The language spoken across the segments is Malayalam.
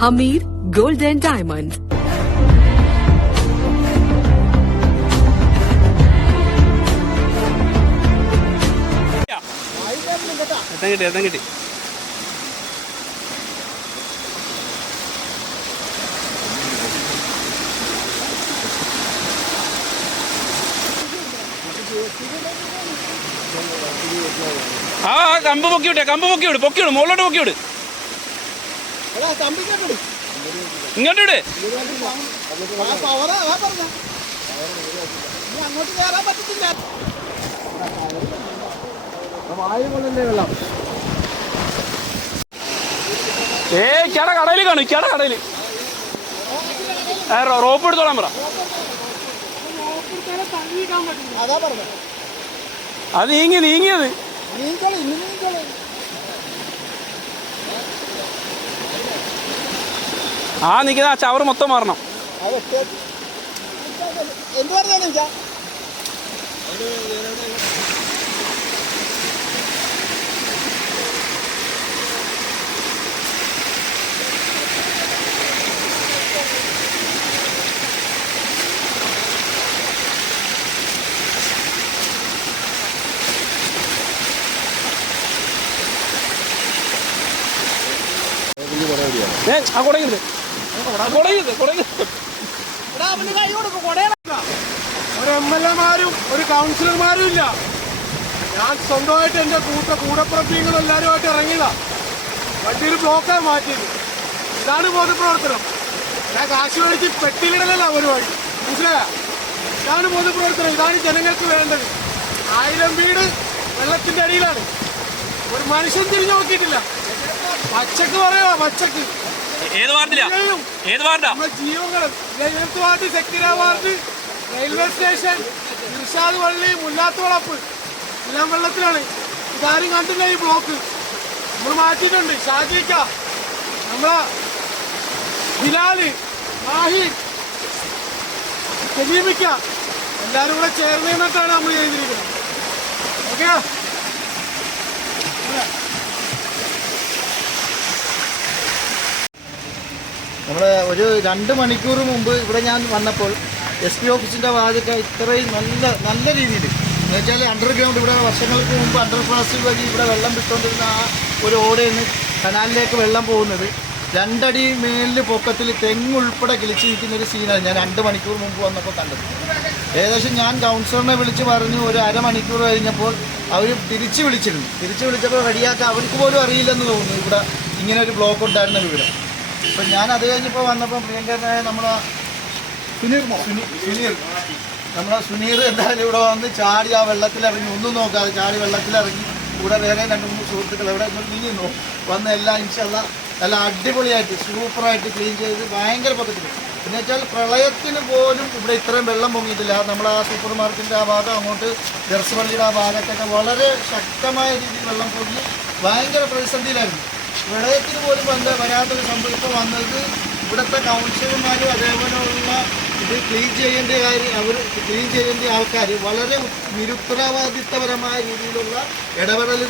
Hamid Golden diamond. എത്താൻ കിട്ടി എത്താൻ കിട്ടി. ആ കമ്പ് പൊക്കി വിട്ടെ കമ്പ് പൊക്കി വിട് പൊക്കി വിട് മുകളിലോട്ട് പൊക്കി വിട് ഇങ്ങോട്ട് അങ്ങോട്ട് കയറാൻ പറ്റത്തില്ല. ഏ ഇക്കാടെ കടയിൽ കാണും ഇക്കാടെ കടയിൽ റോപ്പ് എടുത്തോളാൻ പറ. അതാ നീങ്ങി നീങ്ങിയത്. ഇന്ന് ആ നിൽക്കുന്ന ആ ചവറ് മൊത്തം മാറണം. ആ കുടയുണ്ട് ഒരു എം എൽ എമാരും ഒരു കൗൺസിലർമാരും ഇല്ല. ഞാൻ സ്വന്തമായിട്ട് എന്റെ കൂട്ട കൂടപ്പുറപ്പിങ്ങൾ എല്ലാവരുമായിട്ട് ഇറങ്ങിയതാ. വണ്ടിയിൽ ബ്ലോക്കായി മാറ്റിയത്. ഇതാണ് പൊതുപ്രവർത്തനം ഞാൻ കാശ് മേടിച്ച് പെട്ടിയിലിടലല്ല പരിപാടി മനസ്സിലായ? ഇതാണ് പൊതുപ്രവർത്തനം ഇതാണ് ജനങ്ങൾക്ക് വേണ്ടത്. ആയിരം വീട് വെള്ളത്തിന്റെ അടിയിലാണ്. ഒരു മനുഷ്യൻ തിരിഞ്ഞു നോക്കിയിട്ടില്ല. പച്ചക്ക് പറയുക പച്ചക്ക്. ഏത് വാർഡിലാ? ഏത് വാർഡാ? റെയിൽവേ സ്റ്റേഷൻ ഇർഷാദ് പള്ളി മുല്ലാത്ത വളപ്പ് എല്ലാം വെള്ളത്തിലാണ് ഇതാരും കണ്ടില്ല ഈ ബ്ലോക്ക്. നമ്മൾ മാറ്റിയിട്ടുണ്ട്. ഷാജിക്ക നമ്മളെ ബിലാൽ മാഹി സലീമിക്ക എല്ലാവരും കൂടെ ചേർന്ന് നിന്നിട്ടാണ് നമ്മൾ ചെയ്തിരിക്കുന്നത് ഓക്കെ? നമ്മൾ ഒരു രണ്ട് മണിക്കൂർ മുമ്പ് ഇവിടെ ഞാൻ വന്നപ്പോൾ എസ് പി ഓഫീസിന്റെ വാതിക്ക ഇത്രയും നല്ല നല്ല രീതിയിൽ. എന്ന് വെച്ചാൽ അണ്ടർഗ്രൗണ്ട് ഇവിടെ വർഷങ്ങൾക്ക് മുമ്പ് അണ്ടർപാസ് വഴി ഇവിടെ വെള്ളം വിട്ടുകൊണ്ടിരുന്ന ആ ഒരു ഓടയിൽ കനാലിലേക്ക് വെള്ളം പോകുന്നത് രണ്ടടി മേലിൽ പൊക്കത്തിൽ തെങ്ങ് ഉൾപ്പെടെ കിളിച്ച് നിൽക്കുന്ന ഒരു സീനാണ് ഞാൻ രണ്ട് മണിക്കൂർ മുമ്പ് വന്നപ്പോൾ കണ്ടത്. ഏകദേശം ഞാൻ കൗൺസിലറിനെ വിളിച്ച് പറഞ്ഞു ഒരു അരമണിക്കൂർ കഴിഞ്ഞപ്പോൾ അവർ തിരിച്ച് വിളിച്ചിരുന്നു. തിരിച്ച് വിളിച്ചപ്പോൾ റെഡിയാക്കാൻ അവർക്ക് പോലും അറിയില്ലെന്ന് തോന്നുന്നു. ഇവിടെ ഇങ്ങനെ ഒരു ബ്ലോക്ക് ഉണ്ടായിരുന്ന വിവരം. അപ്പം ഞാൻ അത് കഴിഞ്ഞപ്പോൾ വന്നപ്പോൾ പ്രിയങ്കരനായ നമ്മളെ സുനീർ സുനി- സുനീർ. നമ്മളെ സുനീർ എന്തായാലും ഇവിടെ വന്ന് ചാടി ആ വെള്ളത്തിലിറങ്ങി. ഒന്നും നോക്കാതെ ചാടി വെള്ളത്തിലിറങ്ങി. ഇവിടെ വേറെ രണ്ട് മൂന്ന് സുഹൃത്തുക്കൾ എവിടെ നീങ്ങുന്നു വന്ന് എല്ലാം ഇൻഷല്ല നല്ല അടിപൊളിയായിട്ട് സൂപ്പറായിട്ട് ക്ലീൻ ചെയ്ത് ഭയങ്കര പദ്ധതി എന്ന് വെച്ചാൽ പ്രളയത്തിന് പോലും ഇവിടെ ഇത്രയും വെള്ളം പൊങ്ങിയിട്ടില്ല. നമ്മുടെ ആ സൂപ്പർ മാർക്കറ്റിന്റെ ആ ഭാഗം അങ്ങോട്ട് ദർശപള്ളിയുടെ ആ ഭാഗത്തൊക്കെ വളരെ ശക്തമായ രീതിയിൽ വെള്ളം പൊങ്ങി ഭയങ്കര പ്രതിസന്ധിയിലായിരുന്നു. പ്രളയത്തിന് പോലും വന്ന വരാത്തൊരു സംഭവം വന്നത് ഇവിടുത്തെ കൗൺസിലർമാരും അതേപോലെയുള്ള ഇത് ക്ലീൻ ചെയ്യേണ്ട കാര്യം അവർ ക്ലീൻ ചെയ്യേണ്ട ആൾക്കാർ വളരെ നിരുത്തരവാദിത്തപരമായ രീതിയിലുള്ള ഇടപെടൽ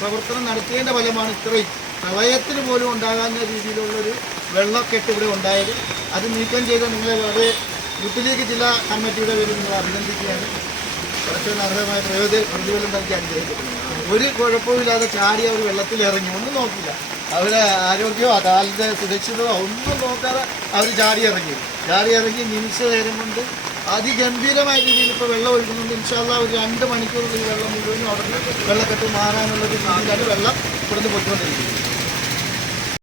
പ്രവർത്തനം നടത്തേണ്ട ഫലമാണ് ഇത്രയും. പ്രളയത്തിന് പോലും ഉണ്ടാകാവുന്ന രീതിയിലുള്ളൊരു വെള്ളക്കെട്ട് ഇവിടെ ഉണ്ടായത്. അത് നീക്കം ചെയ്ത് നിങ്ങളെ വളരെ യൂത്ത് ലീഗ് ജില്ലാ കമ്മിറ്റിയുടെ പേരിൽ നിങ്ങൾ അഭിനന്ദിക്കുകയാണ്. കുറച്ചൊരു അർഹമായ പ്രയോജന പ്രതിഫലം നൽകി അനുഗ്രഹിക്കുന്നു ഒരു കുഴപ്പമില്ലാതെ ചാടി അവർ വെള്ളത്തിൽ ഇറങ്ങി ഒന്നും നോക്കില്ല അവരെ ആരോഗ്യമോ കാലിന്റെ സുരക്ഷിതമോ ഒന്നും നോക്കാതെ അവർ ചാടി ഇറങ്ങി ചാടി ഇറങ്ങി നിമിഷ നേരം കൊണ്ട് അതിഗംഭീരമായ രീതിയിൽ ഇപ്പോൾ വെള്ളം ഒഴുകുന്നുണ്ട്. ഇൻഷാല്ല ഒരു രണ്ട് മണിക്കൂർ ഈ വെള്ളം മുഴുവനും ഉടനെ വെള്ളക്കെട്ട് മാറാനുള്ളൊരു സാധ്യത വെള്ളം ഇവിടുന്ന് പൊയ്ക്കൊണ്ടിരിക്കുന്നത്.